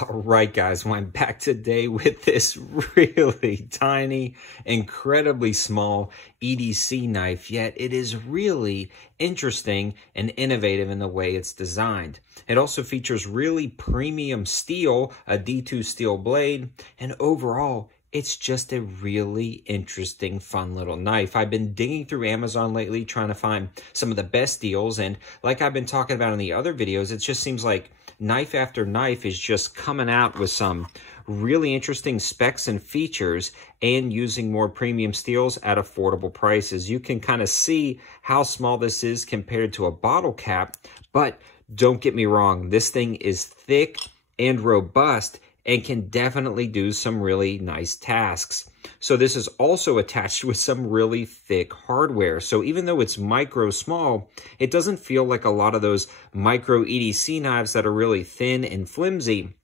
All right, guys, well, I'm back today with this really tiny, incredibly small EDC knife, yet it is really interesting and innovative in the way it's designed. It also features really premium steel, a D2 steel blade, and overall, it's just a really interesting, fun little knife. I've been digging through Amazon lately trying to find some of the best deals, and like I've been talking about in the other videos, it just seems like knife after knife is just coming out with some really interesting specs and features and using more premium steels at affordable prices. You can kind of see how small this is compared to a bottle cap, but don't get me wrong, this thing is thick and robust and can definitely do some really nice tasks. So this is also attached with some really thick hardware. So even though it's micro small, it doesn't feel like a lot of those micro EDC knives that are really thin and flimsy.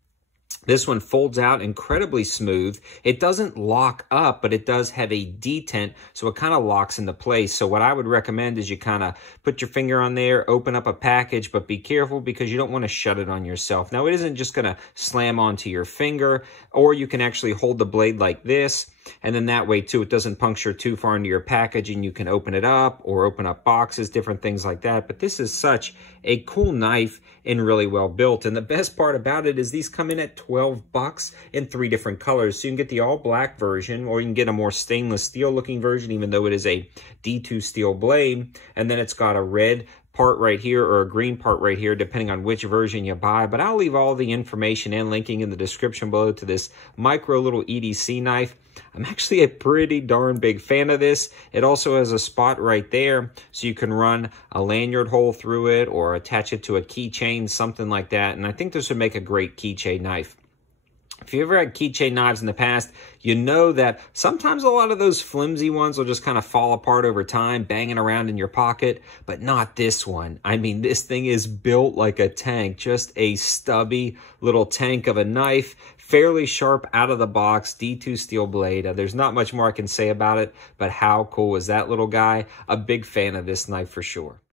This one folds out incredibly smooth. It doesn't lock up, but it does have a detent, so it kind of locks into place. So what I would recommend is you kind of put your finger on there, open up a package, but be careful because you don't want to shut it on yourself. Now, it isn't just going to slam onto your finger, or you can actually hold the blade like this, and then that way, too, it doesn't puncture too far into your package, and you can open it up or open up boxes, different things like that. But this is such a cool knife and really well built. And the best part about it is these come in at 12 bucks in 3 different colors. So you can get the all black version, or you can get a more stainless steel looking version, even though it is a D2 steel blade. And then it's got a red part right here or a green part right here, depending on which version you buy. But I'll leave all the information and linking in the description below to this micro little EDC knife. I'm actually a pretty darn big fan of this. It also has a spot right there, so you can run a lanyard hole through it or attach it to a keychain, something like that. And I think this would make a great keychain knife. If you ever had keychain knives in the past, you know that sometimes a lot of those flimsy ones will just kind of fall apart over time, banging around in your pocket, but not this one. I mean, this thing is built like a tank, just a stubby little tank of a knife, fairly sharp out of the box, D2 steel blade. There's not much more I can say about it, but how cool is that little guy? A big fan of this knife for sure.